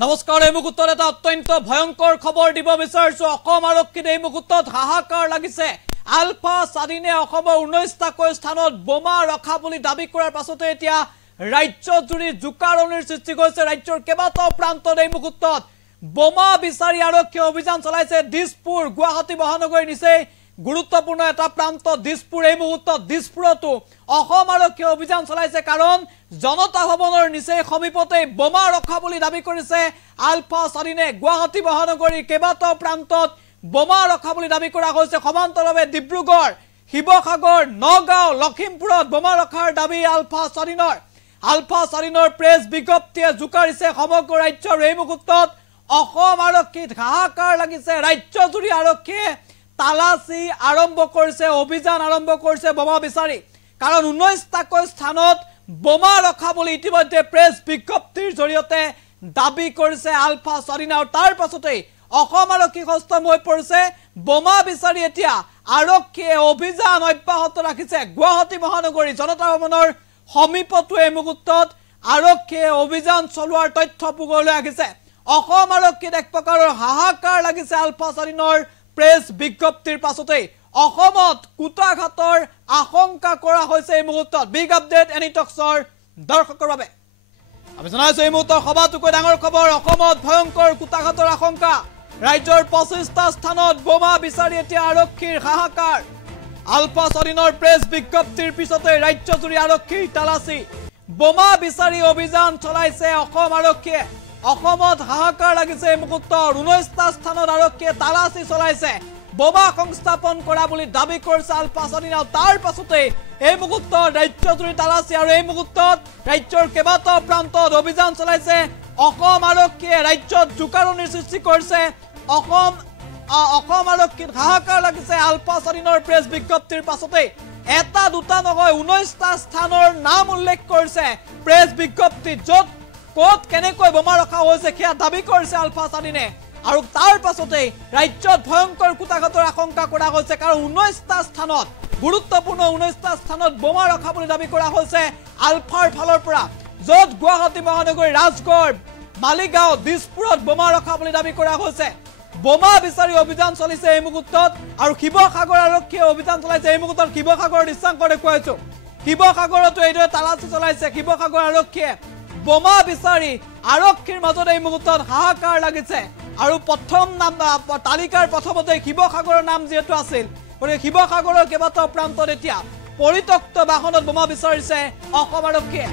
নমস্কাৰ এই মুহূৰ্তত এটা অত্যন্ত ভয়ংকৰ খবৰ দিব বিচাৰিছো অসম আৰক্ষীৰ এই মুহূৰ্তত হাহাকাৰ লাগিছে আলফা স্বাধীনে অসমৰ 19টাকৈ স্থানত বোমা ৰখা বুলি দাবী কৰাৰ পাছতে এতিয়া ৰাজ্যজুৰি জুকাৰণিৰ সৃষ্টি হৈছে ৰাজ্যৰ কেইবাটাও প্ৰান্তত এই মুহূৰ্তত বোমা বিচাৰি আৰক্ষীয়ে অভিযান চলাইছে দিছপুৰ গুৱাহাটী মহানগৰীৰ নিচেই গুৰুত্বপূৰ্ণ এটা প্ৰান্ত দিছপুৰ এই মুহূৰ্তত দিছপুৰতো অসম আৰক্ষীয়ে অভিযান চলাইছে কাৰণ জনতা ভৱনৰ নিচেই সমীপতে বোমা ৰখা বুলি দাবী কৰিছে আলফা স্বাধীনে গুৱাহাটী মহানগৰীৰ কেইবাটাও প্ৰান্তত বোমা ৰখা বুলি দাবী কৰা হৈছে সমান্তৰালভাৱে ডিব্ৰুগড় শিৱসাগৰ নগাঁও লখিমপুৰত বোমা ৰখাৰ দাবী আলফা স্বাধীনৰ প্ৰেছ বিজ্ঞপ্তিয়ে জুকাৰিছে সমগ্ৰ ৰাজ্যৰ এই মুহূৰ্তত অসম আৰক্ষীত হাহাকাৰ লাগিছে ৰাজ্যজুৰি আৰক্ষীয়ে তালাচী আৰম্ভ কৰিছে অভিযান আৰম্ভ কৰিছে বোমা বিচাৰি কাৰণ 19টাকৈ স্থানত বোমা ৰখা বুলি ইতিমধ্যে প্ৰেছ বিজ্ঞপ্তিৰ জৰিয়তে দাবী কৰিছে আলফা স্বাধীন আৰু তাৰ পাছতে অসম আৰক্ষী সষ্টম হৈ পৰিছে বোমা বিচাৰি এতিয়া আৰক্ষীয়ে অভিযান অব্যাহত ৰাখিছে গুৱাহাটী মহানগৰী জনতা ভৱনৰ সমীপতো এই মুহূৰ্তত আৰক্ষীয়ে অভিযান চলোৱাৰ তথ্য পোহৰলৈ আহিছে অসম আৰক্ষীত এক প্ৰকাৰৰ হাহাকাৰ লাগিছে আলফা স্বাধীনৰ প্ৰেছ বিজ্ঞপ্তিৰ পাছতে অসমত কুটাঘাতৰ আশংকা কৰা হৈছে এই মুহূৰ্তত বিগ আপডেট এনি টক্সৰ দৰ্শকৰ বাবে আমি জনাইছো এই মুহূৰ্তৰ সবাতোকৈ ডাঙৰ খবৰ অসমত ভয়ংকৰ কুটাঘাতৰ আশংকা ৰাজ্যৰ 25টা স্থানত বোমা বিচাৰি এতিয়া আৰক্ষীৰ হাহাকাৰ আলফা স্বাধীনৰ প্ৰেছ বিজ্ঞপ্তিৰ পিছতে ৰাজ্যজুৰি আৰক্ষীৰ তালাচী বোমা বিচাৰি অভিযান চলাইছে অসম আৰক্ষীয়ে অসমত হাহাকাৰ লাগিছে এই মুহূৰ্তৰ 19টা স্থানত আৰক্ষীয়ে তালাচী চলাইছে বোমা সংস্থাপন কৰা বুলি দাবী কৰিছে আলফা স্বাধীন আৰু তাৰ পাছতে এই মুহূৰ্তত ৰাজ্যজুৰি তালাচী আৰু এই মুহূৰ্তত ৰাজ্যৰ কেইবাটাও প্ৰান্তত অভিযান চলাইছে অসম আৰক্ষীয়ে ৰাজ্যত জুকাৰণিৰ সৃষ্টি কৰিছে অসম আৰক্ষীত হাহাকাৰ লাগিছে আলফা স্বাধীনৰ প্ৰেছ বিজ্ঞপ্তিৰ পাছতে এটা দুটা নহয় 19টা স্থানৰ নাম উল্লেখ কৰিছে প্ৰেছ বিজ্ঞপ্তিত য'ত ক'ত কেনেকৈ বোমা ৰখা হৈছে সেয়া দাবী কৰিছে আলফা স্বাধীনে আৰু তাৰ পাছতে ৰাজ্যত ভয়ংকৰ কুটাঘাতৰ আশংকা কৰা হৈছে কাৰণ 19টা স্থানত গুৰুত্বপূৰ্ণ 19টা স্থানত বোমা ৰখা বুলি দাবী কৰা হৈছে আলফাৰ ফালৰ পৰা য'ত গুৱাহাটী মহানগৰী ৰাজগড় মালিগাঁও দিছপুৰত বোমা ৰখা বুলি দাবী কৰা হৈছে বোমা বিচাৰি অভিযান চলিছে এই মুহূৰ্তত আৰু শিৱসাগৰ আৰক্ষীয়ে অভিযান চলাইছে এই মুহূৰ্তত শিৱসাগৰৰ দৃশ্যাংশ দেখুৱাইছো শিৱসাগৰতো এইদৰে তালাচী চলাইছে শিৱসাগৰ আৰক্ষীয়ে বোমা বিচাৰি আৰক্ষীৰ মাজত এই মুহূৰ্তত হাহাকাৰ লাগিছে আৰু প্ৰথম নাম তালিকাৰ প্ৰথমতে শিৱসাগৰৰ নাম যেহেতু আছিল গতিকে শিৱসাগৰৰ কেইবাটাও প্ৰান্তত এতিয়া পৰিত্যক্ত বাহনত বোমা বিচাৰিছে অসম আৰক্ষীয়ে